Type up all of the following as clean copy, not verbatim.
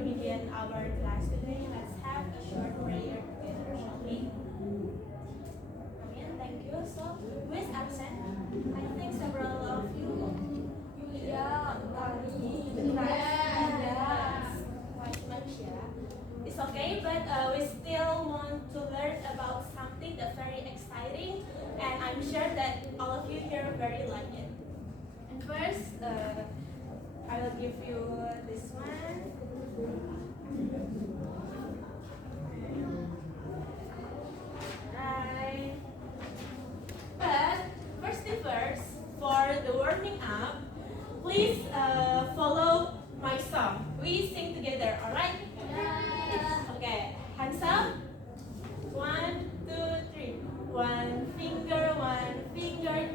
begin our class today, let's have a short prayer together, shall we? Amen. Thank you. So, who is absent? I think several of you. Yulia, Tani, quite much, yeah. It's okay, but we still want to learn about something that's very exciting, and I'm sure that all of you here very like it. And first, I will give you this one. Right. But first thing first, for the warming up, please follow my song. We sing together, alright? Okay, hands up. 1, 2, 3. One finger,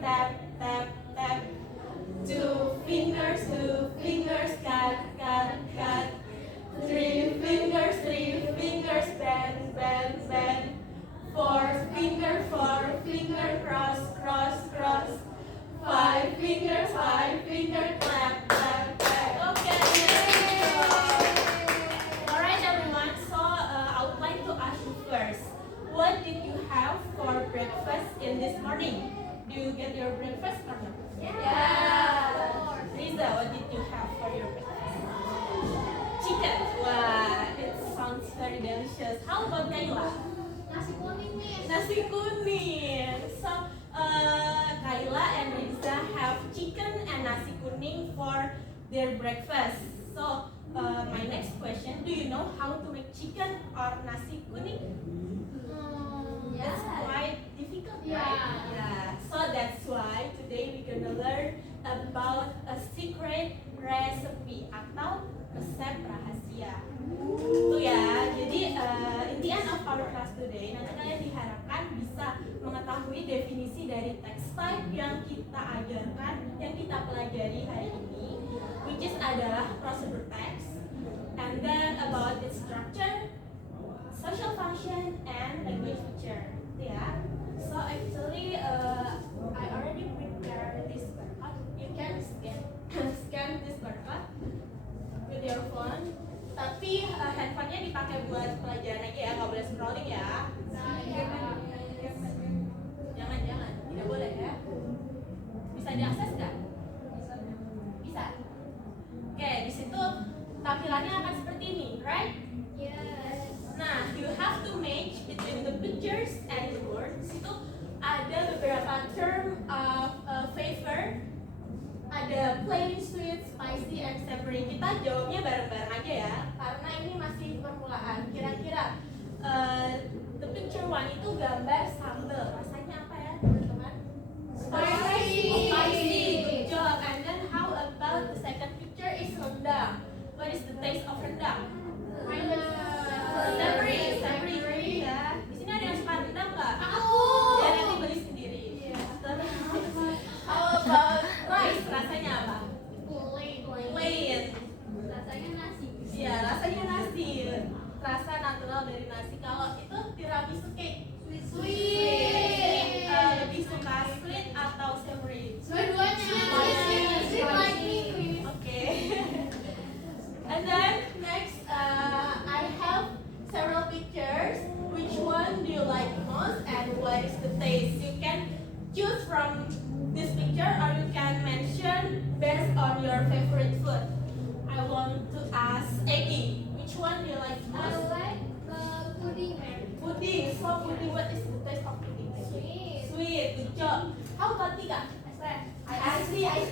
tap, tap, tap. Two fingers, cut, cut, cut. Three fingers, bend, bend, bend. Four finger, cross, cross, cross. Five fingers, clap, clap, clap. Okay. Alright everyone, so I would like to ask you first, what did you have for breakfast in this morning? Do you get your breakfast or not? Yeah. Riza, what did you have for your breakfast? Chicken. Wow, it sounds very delicious. How about Kayla? Nasi kuning nih. Nasi kuning. So, Kayla and Riza have chicken and nasi kuning for their breakfast. So, my next question, do you know how to make chicken or nasi kuning? That's quite difficult, right? Yeah. So that's why today we're gonna learn about a secret recipe atau resep rahasia. Tuh ya. Jadi in the end of our class today, nanti kalian diharapkan bisa mengetahui definisi dari text type yang kita ajarkan, yang kita pelajari hari ini, which is adalah procedure text, and then about its structure, social function, and language feature. Yeah. So actually, I already prepared this barcode. You can scan this barcode with your phone. Tapi handphonenya dipakai buat pelajaran aja ya, nggak boleh scrolling ya. Jangan, tidak boleh ya. Bisa diakses nggak? Bisa. Oke, di situ tampilannya akan seperti ini, right? Yes. Nah, you have to match between the pictures and the words. Itu ada beberapa term of flavor. Ada plain, sweet, spicy, and savory. Kita jawabnya bareng-bareng aja ya, karena ini masih permulaan. Kira-kira the picture one itu gambar sambal. Rasanya apa ya, teman-teman? Spicy. Spicy. Good job. And then how about the second picture is rendang? What is the taste of rendang? Savory ya. Di sini ada yang suka rendang nggak? Aku. Ya nanti beli sendiri. How about rice? Rasanya apa? Plain. Rasanya nasi. Iya, rasanya nasi. Rasa natural dari nasi. Kalau itu tiramisu cake. Sweet. Lebih suka sweet atau savory? Dua-duanya. Sweet lagi. Okay. And then next, I have several pictures. Which one do you like most and what is the taste? You can choose from this picture or you can mention based on your favorite food. I want to ask Egi, which one do you like I most? like pudding. Pudding. So pudding, what is the taste of pudding? Sweet. Sweet. Good job. How about Tika? Iced tea. Iced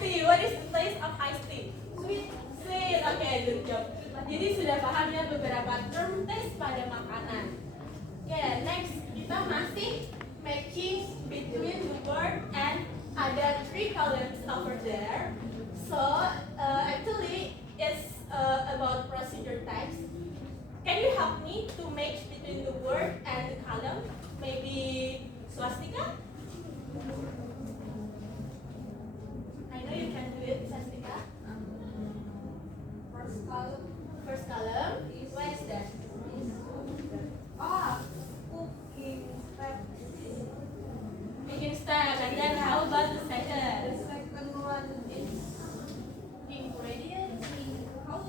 tea. What is the taste of iced tea? Sweet. Sweet. Okay, good job. Jadi sudah paham ya beberapa term taste pada makanan. Okay, next kita masih matching between the word and ada 3 columns over there. So actually it's about procedure types. Can you help me to match between the word and the column? Maybe swastika? I know you can do it, swastika. First column. What is that? Cooking step. Cooking step. And then how about the second? The second one is Ingredients. how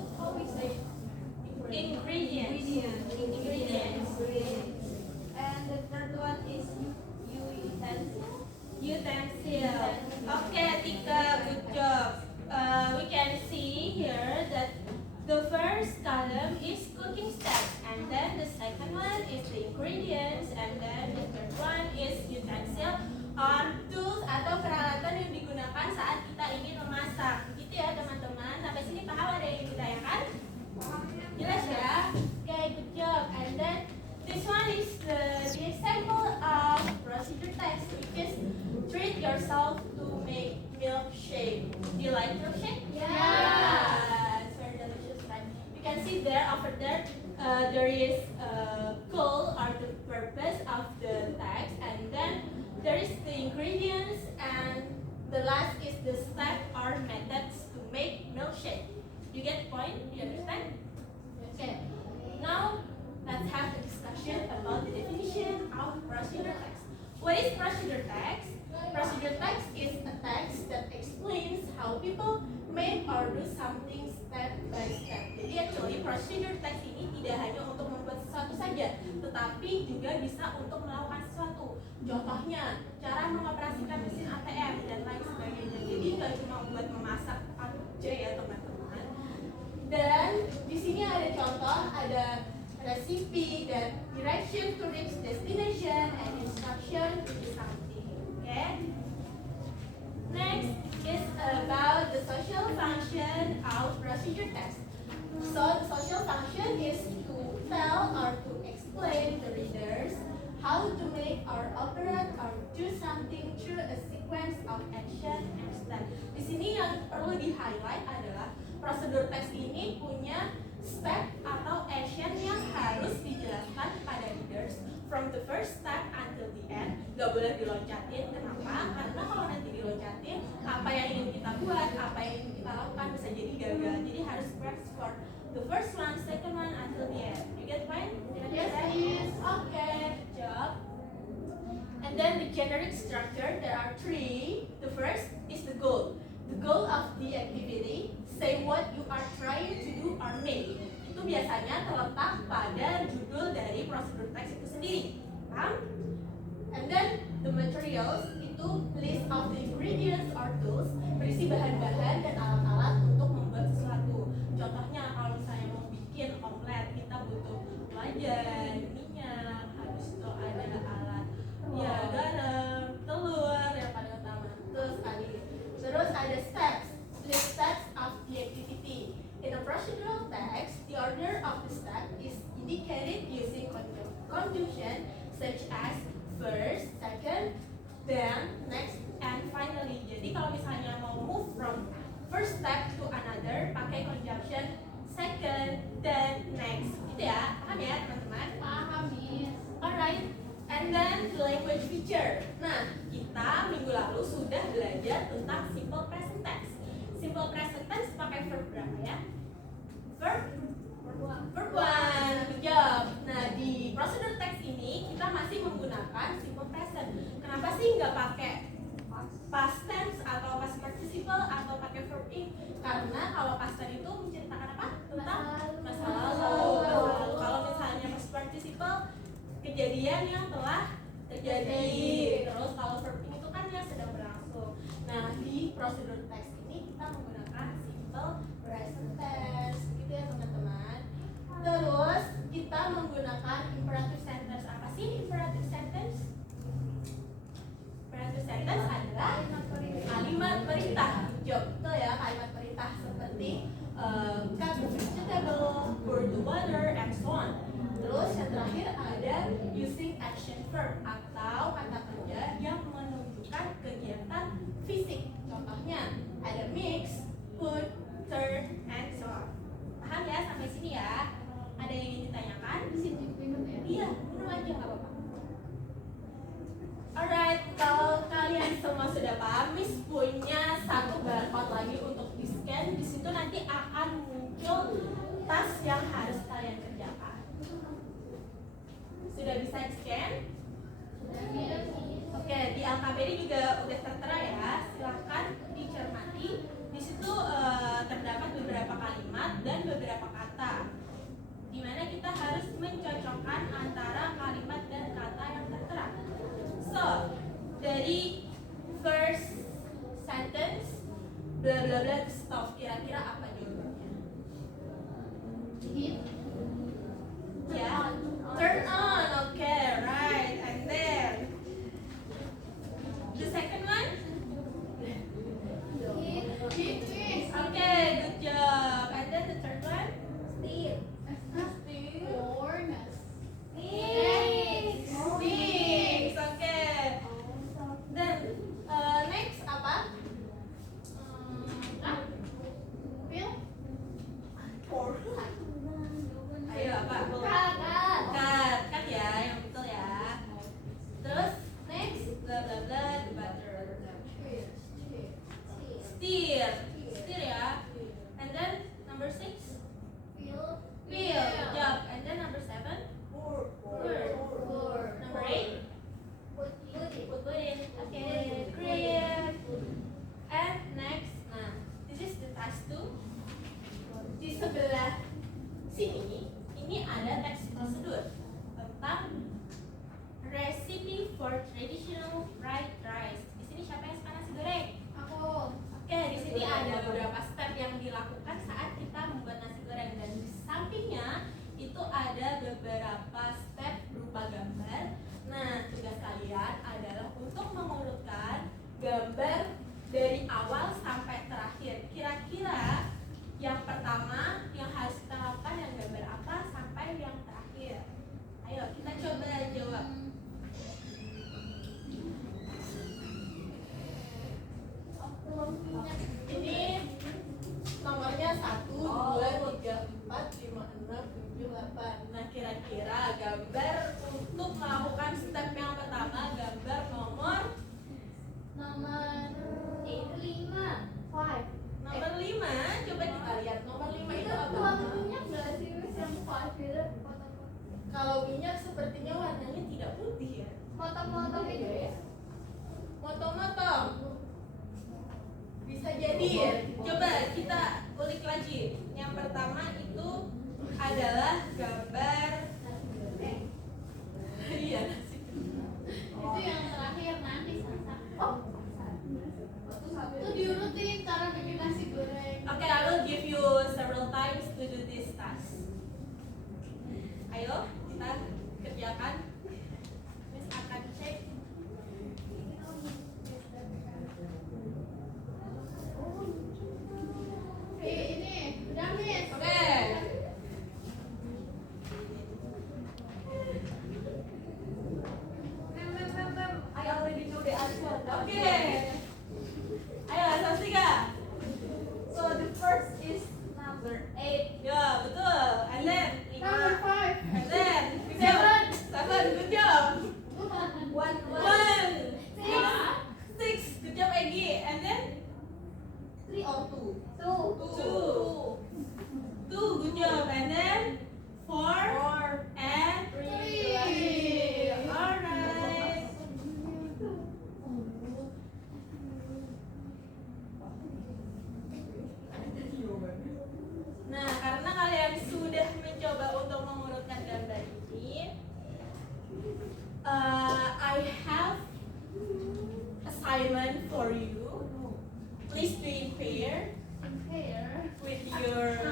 there is goal or the purpose of the text, and then there is the ingredients, and the last is the step or methods to make milkshake. You get the point? You understand? Okay. Now let's have a discussion about the definition of procedure text. What is procedure text? Procedure text is a text that explains how people make or do something step by step. Jadi actually procedure text ini tidak hanya untuk membuat sesuatu saja, tetapi juga bisa untuk melakukan sesuatu. Contohnya, cara mengoperasikan mesin ATM dan lain sebagainya. Jadi nggak cuma buat memasak aja ya teman-teman. Dan di sini ada contoh, ada recipe dan direction to reach destination and instruction to do something. Okay. Next is about the social function of procedure text. So the social function is to tell or to explain to readers how to make or operate or do something through a sequence of action and step. Di sini yang perlu di-highlight adalah prosedur teks ini punya step atau action yang harus dijelaskan kepada readers from the first step until the end. Gak boleh diloncatin. Kenapa? Karena kalau nanti diloncatin, apa yang ingin kita buat, apa yang ingin kita lakukan bisa jadi gagal. Jadi harus press for the first one, second one until the end. You get point? Yes, yes. Okay, good job. And then the generic structure, there are three. The first is the goal. The goal of the activity, say what you are trying to do or make. Itu biasanya terletak pada judul dari prosedur teks itu sendiri. Paham? And then the materials, itu list of the ingredients or tools, berisi bahan-bahan dan alat-alat untuk membuat sesuatu. Contohnya kalau misalnya mau bikin omelet, kita butuh wajan, minyak, habis itu ada alat ya garam, telur yang paling utama. Terus ada steps, list steps of the activity. In a procedural text, the order of the step is indicated using conjunction such as first, second, then, next, and finally. Jadi kalau misalnya mau move from first step to another, pakai conjunction second, then, next. Gitu ya, paham ya teman-teman? Paham, Miss. Alright, and then the language feature. Nah, kita minggu lalu sudah belajar tentang simple present tense. Simple present tense pakai verb berapa ya? Verb one, good job. Nah, di procedure text ini kita masih menggunakan simple present. Kenapa sih nggak pakai past tense atau past participle atau pakai verb in? Karena kalau past tense itu menceritakan apa? Tentang masa lalu. Kalau misalnya past participle, kejadian yang telah terjadi. Terus kalau verb in itu kan yang sedang berlangsung. Nah, di procedure text ini kita menggunakan simple present tense, gitu ya teman-teman. Terus kita menggunakan imperative sentence. Apa sih imperative sentence? Imperative sentence adalah kalimat perintah. Job, betul ya, kalimat perintah seperti cut the vegetable, pour the water, and so on. Terus yang terakhir ada using action verb atau kata kerja yang menunjukkan kegiatan fisik. Contohnya ada mix, put, turn, and so on. Paham ya sampai sini ya? Ada yang ingin ditanyakan? Minum ya? Iya, minum aja nggak apa-apa. Alright, kalau kalian semua sudah paham, Miss punya satu barcode lagi untuk di scan. Di situ nanti akan muncul task yang harus kalian kerjakan. Sudah bisa di scan? Oke, di LKPD juga udah tertera ya. Silahkan dicermati. Di situ terdapat beberapa kalimat dan beberapa kata, di mana kita harus mencocokkan antara kalimat dan kata yang tertera. So, dari first sentence, bla bla bla stop, kira-kira apa jawabannya? Hit. Ya, turn on, okay, right, and then the second one, Hit. okay, good job, and then the third one, Steal. still, Corn. six, okay, then next apa? Pil. dilakukan saat kita membuat nasi goreng, dan di sampingnya itu ada beberapa step berupa gambar. Nah, tugas kalian adalah untuk mengurutkan gambar dari awal sampai terakhir. Kira-kira yang pertama yang harus kita lakukan yang gambar apa sampai yang terakhir? Ayo kita coba jawab. Ini nomornya 1, 2, 3, 4, 5, 6, 7, 8. Nah, kira-kira gambar untuk melakukan step yang pertama, gambar nomor Nomor 5. nomor 5. Coba kita lihat nomor 5 itu Itu apa? warna minyak nggak sih Miss, yang 5 itu foto-foto? Kalau minyak sepertinya warnanya tidak putih ya. Foto-foto itu ya? Motong-motong. Bisa jadi ya. Coba kita ulik lagi. Yang pertama itu adalah gambar iya nasi. Itu yang terakhir nanti sasak. Itu diurutin cara bikin nasi goreng. Okay, I will give you several times to do this task. Ayo, kita kerjakan. Miss akan cek. Ini udah Miss. Oke. I already know the answer. Oke. Ayo, Sasika. So the first is number 8. Ya, betul. And then Number 5. 5. And then 7. Good job. 1, 6. Good job, Egy. And then 3 or 2? 2. Good job. And then 4 and 3. Alright. Nah, karena kalian sudah mencoba untuk mengurutkan gambar ini, I have assignment for you. Please do in pair with your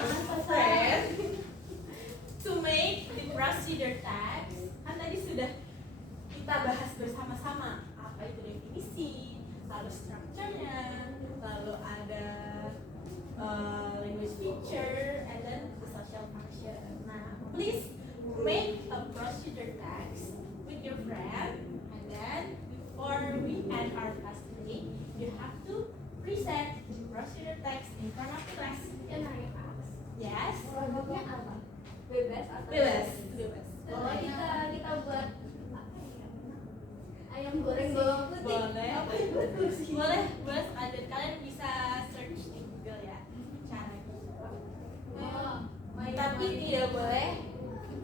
friend to make the procedure text. Kan tadi sudah kita bahas bersama-sama apa itu definisi, lalu structure-nya, lalu ada language feature, and then the social function. Nah, please make a procedure text with your friend, and then before we end our class today, you have to present the procedure text in front of the class. Yes. Produknya apa? Bebas atau Bebas. Kalau kita buat apa ya? Ayam goreng bawang putih. Boleh. Apa itu? Boleh sekali. Kalian bisa search di Google ya caranya. Tapi tidak boleh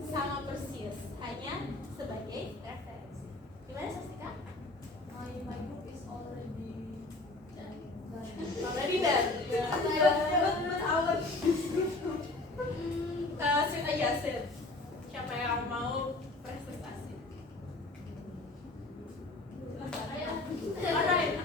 sama persis, hanya sebagai referensi. Gimana Sasika? My book is already done. Already done. But our sit aja sit. Siapa yang mau presentasi? Ayo. Alright.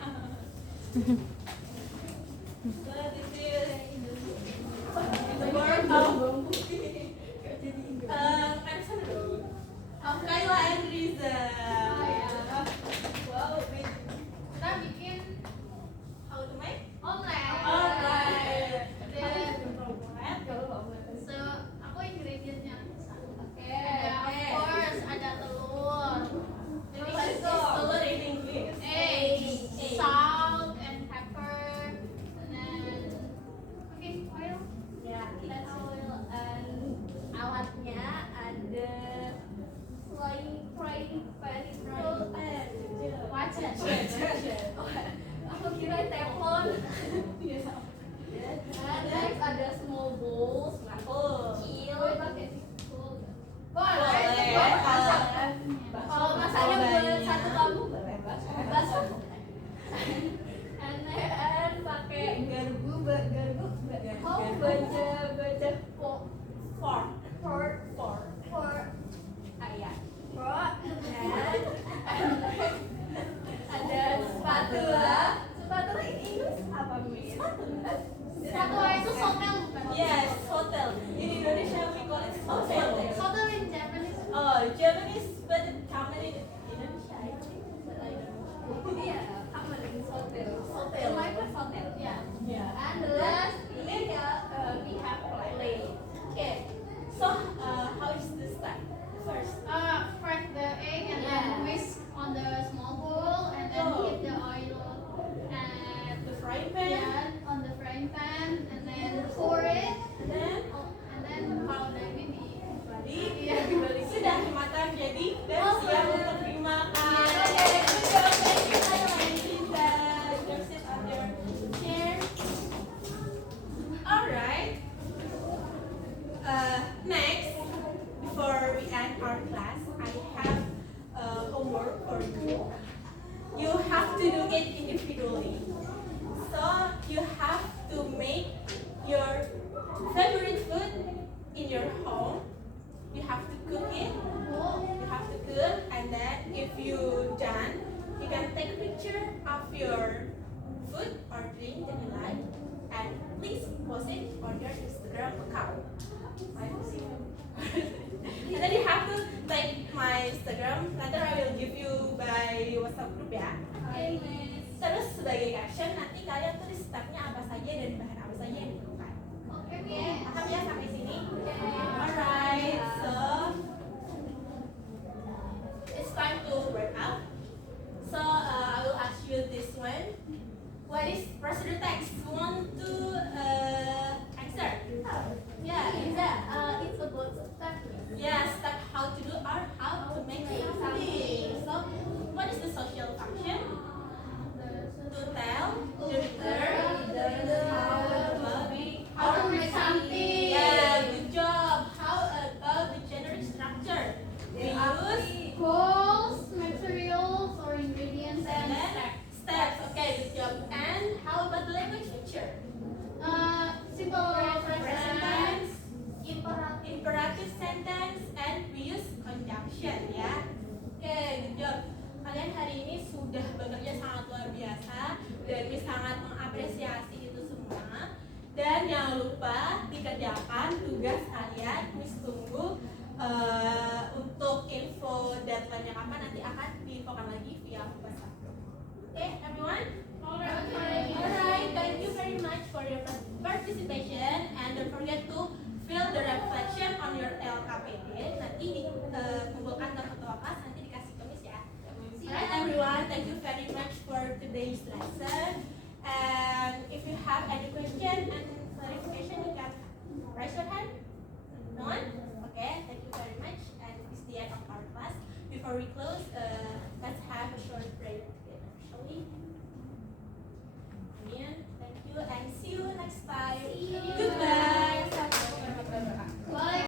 it on your Instagram account. And then you have to tag my Instagram. Later I will give you by WhatsApp group ya. Terus sebagai caption nanti kalian tulis stepnya apa saja dan bahan apa saja yang diperlukan. Paham ya sampai sini? Alright, so it's time to wrap up. So I will ask you this one. What is procedure text? Want to answer? Yeah, It's about step. yeah, step how to do or how to make something. So what is the social function? To tell the reader How to make something. Yeah, good job. How about the generic structure? We use Goals, materials, or ingredients and steps. Okay, good job. And how about the language feature? Simple Present tense, imperative. imperative sentence, and we use conjunction ya. Okay, good job. Kalian hari ini sudah bekerja sangat luar biasa dan Miss sangat mengapresiasi itu semua. Dan jangan lupa dikerjakan tugas kalian. Miss tunggu untuk info deadline-nya kapan nanti akan diinfokan lagi via WhatsApp. Okay, everyone? Alright, thank you very much for your participation and don't forget to fill the reflection on your LKPD. Nanti dikumpulkan ke ketua kelas, nanti dikasih ke Miss ya. Alright everyone, thank you very much for today's lesson. And if you have any question and clarification, you can raise your hand. No one? Okay, thank you very much. And it's the end of our class. Before we close, let's have a short